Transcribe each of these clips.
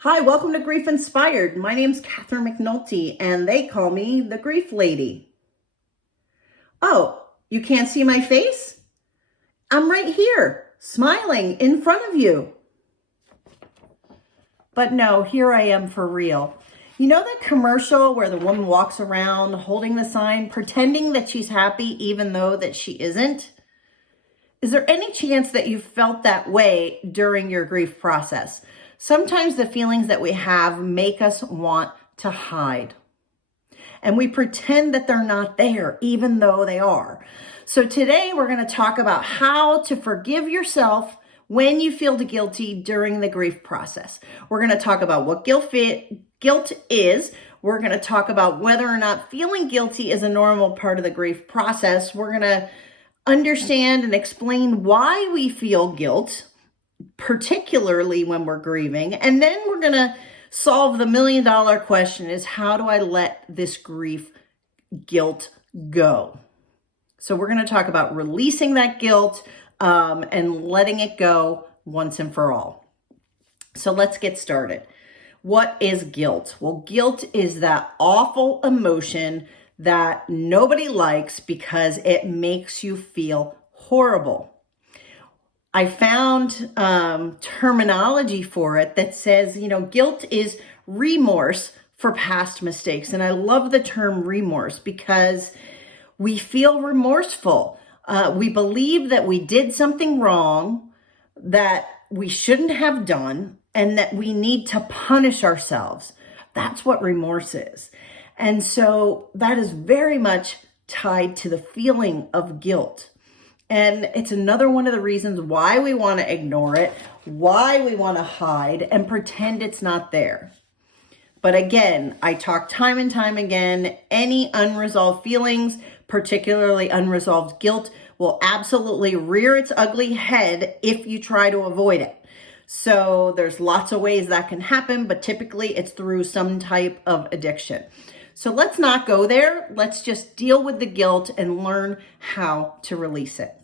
Hi, welcome to Grief Inspired. My name's Catherine McNulty, and they call me the Grief Lady. Oh, you can't see my face? I'm right here, smiling in front of you. But no, here I am for real. You know that commercial where the woman walks around holding the sign, pretending that she's happy even though that she isn't? Is there any chance that you felt that way during your grief process? Sometimes the feelings that we have make us want to hide. And we pretend that they're not there, even though they are. So today we're going to talk about how to forgive yourself when you feel guilty during the grief process. We're going to talk about what guilt is. We're going to talk about whether or not feeling guilty is a normal part of the grief process. We're going to understand and explain why we feel guilt, particularly when we're grieving. And then we're going to solve the million-dollar question is, how do I let this grief guilt go? So we're going to talk about releasing that guilt and letting it go once and for all. So let's get started. What is guilt? Well, guilt is that awful emotion that nobody likes because it makes you feel horrible. I found terminology for it that says, guilt is remorse for past mistakes. And I love the term remorse because we feel remorseful. We believe that we did something wrong, that we shouldn't have done, and that we need to punish ourselves. That's what remorse is. And so that is very much tied to the feeling of guilt. And it's another one of the reasons why we want to ignore it, why we want to hide and pretend it's not there. But again, I talk time and time again, any unresolved feelings, particularly unresolved guilt, will absolutely rear its ugly head if you try to avoid it. So there's lots of ways that can happen, but typically it's through some type of addiction. So let's not go there. Let's just deal with the guilt and learn how to release it.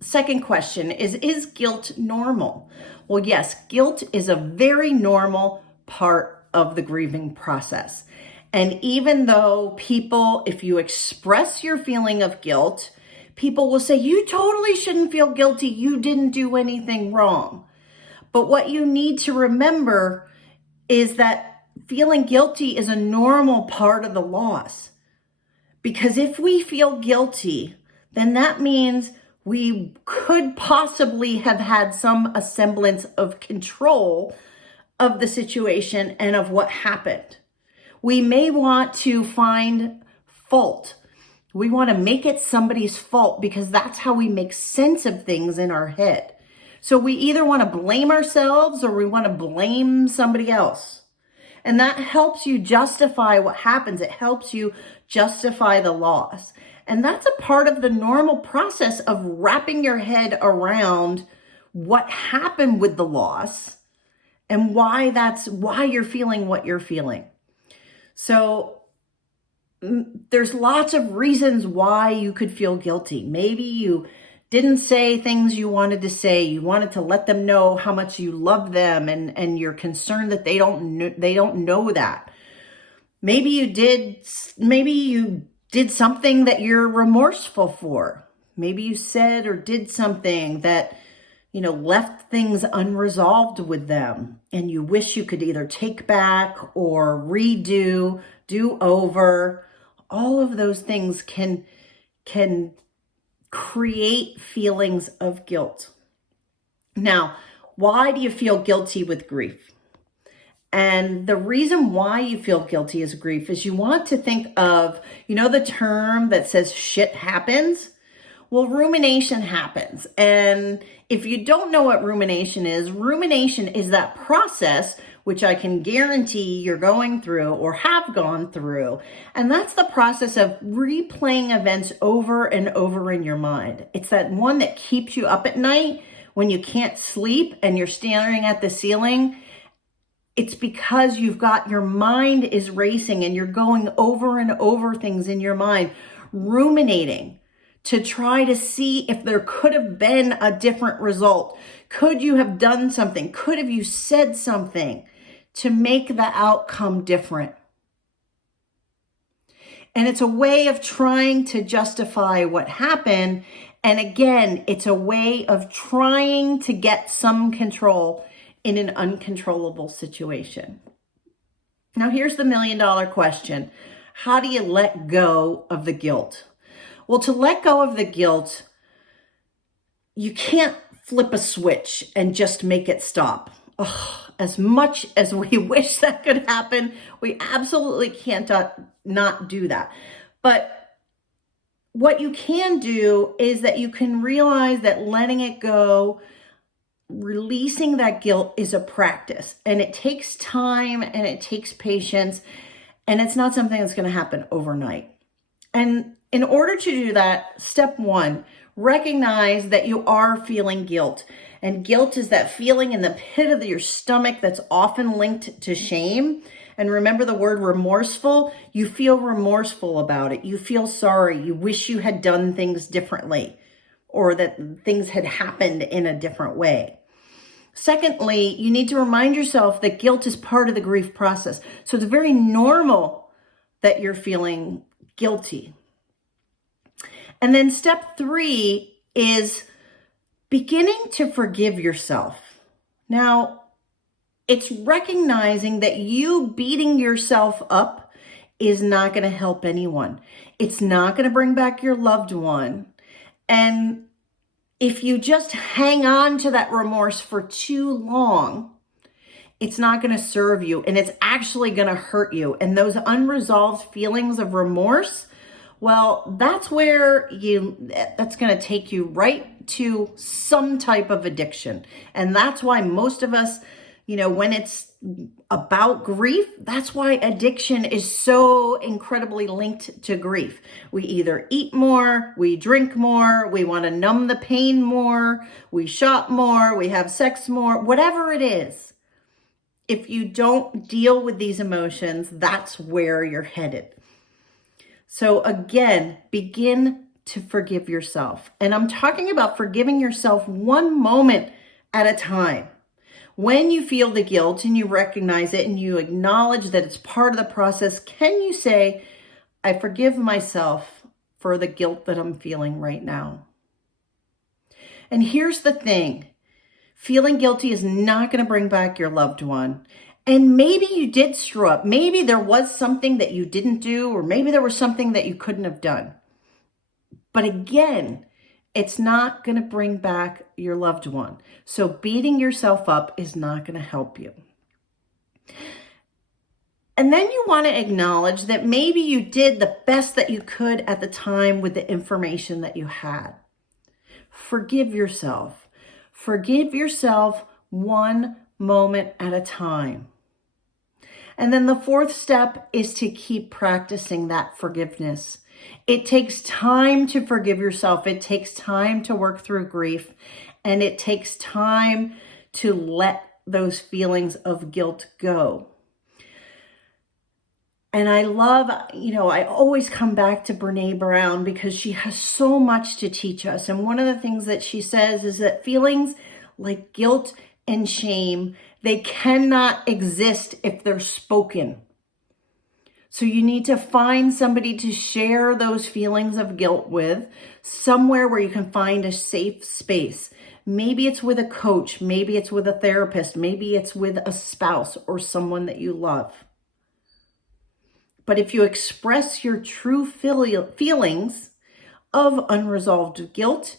Second question is guilt normal? Well, yes, guilt is a very normal part of the grieving process. And even though if you express your feeling of guilt, people will say, you totally shouldn't feel guilty. You didn't do anything wrong. But what you need to remember is that feeling guilty is a normal part of the loss. Because if we feel guilty, then that means we could possibly have had some semblance of control of the situation and of what happened. We may want to find fault. We want to make it somebody's fault because that's how we make sense of things in our head. So we either want to blame ourselves or we want to blame somebody else. And that helps you justify what happens. It helps you justify the loss. And that's a part of the normal process of wrapping your head around what happened with the loss and why you're feeling what you're feeling. So there's lots of reasons why you could feel guilty. Maybe you didn't say things you wanted to say. You wanted to let them know how much you love them and you're concerned that they don't know that. Maybe you did something that you're remorseful for. Maybe you said or did something that, left things unresolved with them and you wish you could either take back or redo, do over. All of those things can create feelings of guilt. Now, why do you feel guilty with grief? And the reason why you feel guilty as grief is you want to think of, the term that says shit happens? Well, rumination happens. And if you don't know what rumination is that process which I can guarantee you're going through or have gone through. And that's the process of replaying events over and over in your mind. It's that one that keeps you up at night when you can't sleep and you're staring at the ceiling. It's because your mind is racing and you're going over and over things in your mind, ruminating to try to see if there could have been a different result. Could you have done something? Could have you said something to make the outcome different? And it's a way of trying to justify what happened. And again, it's a way of trying to get some control in an uncontrollable situation. Now, here's the $1 million question. How do you let go of the guilt? Well, to let go of the guilt, you can't flip a switch and just make it stop. As much as we wish that could happen, we absolutely can't not do that. But what you can do is that you can realize that letting it go, releasing that guilt is a practice, and it takes time and it takes patience, and it's not something that's going to happen overnight. And in order to do that, step one, recognize that you are feeling guilt. And guilt is that feeling in the pit of your stomach that's often linked to shame. And remember the word remorseful. You feel remorseful about it. You feel sorry. You wish you had done things differently, or that things had happened in a different way. Secondly, you need to remind yourself that guilt is part of the grief process. So it's very normal that you're feeling guilty. And then step three is beginning to forgive yourself. Now, it's recognizing that you beating yourself up is not going to help anyone. It's not going to bring back your loved one. And if you just hang on to that remorse for too long, it's not going to serve you, and it's actually going to hurt you. And those unresolved feelings of remorse, well, that's going to take you right to some type of addiction. And that's why most of us, when it's about grief, that's why addiction is so incredibly linked to grief. We either eat more, we drink more, we want to numb the pain more, we shop more, we have sex more, whatever it is. If you don't deal with these emotions, that's where you're headed. So again, begin to forgive yourself. And I'm talking about forgiving yourself one moment at a time. When you feel the guilt and you recognize it and you acknowledge that it's part of the process, can you say, I forgive myself for the guilt that I'm feeling right now? And here's the thing. Feeling guilty is not going to bring back your loved one. And maybe you did screw up. Maybe there was something that you didn't do, or maybe there was something that you couldn't have done. But again, it's not going to bring back your loved one. So beating yourself up is not going to help you. And then you want to acknowledge that maybe you did the best that you could at the time with the information that you had. Forgive yourself. Forgive yourself one moment at a time. And then the fourth step is to keep practicing that forgiveness. It takes time to forgive yourself. It takes time to work through grief. And it takes time to let those feelings of guilt go. And I love, I always come back to Brene Brown because she has so much to teach us. And one of the things that she says is that feelings like guilt and shame, they cannot exist if they're spoken. So you need to find somebody to share those feelings of guilt with, somewhere where you can find a safe space. Maybe it's with a coach, maybe it's with a therapist, maybe it's with a spouse or someone that you love. But if you express your true feelings of unresolved guilt,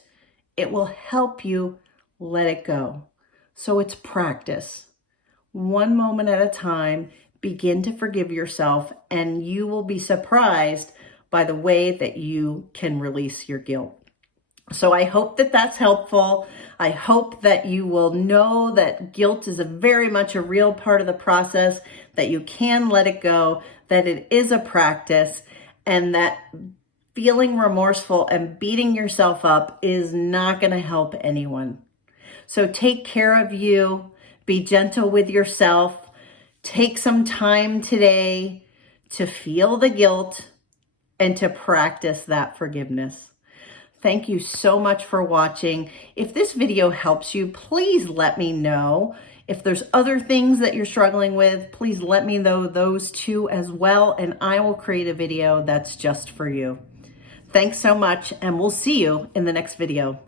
it will help you let it go. So it's practice. One moment at a time, begin to forgive yourself, and you will be surprised by the way that you can release your guilt. So I hope that that's helpful. I hope that you will know that guilt is very much a real part of the process, that you can let it go, that it is a practice, and that feeling remorseful and beating yourself up is not going to help anyone. So take care of you. Be gentle with yourself. Take some time today to feel the guilt and to practice that forgiveness. Thank you so much for watching. If this video helps you, please let me know. If there's other things that you're struggling with, please let me know those too as well, and I will create a video that's just for you. Thanks so much, and we'll see you in the next video.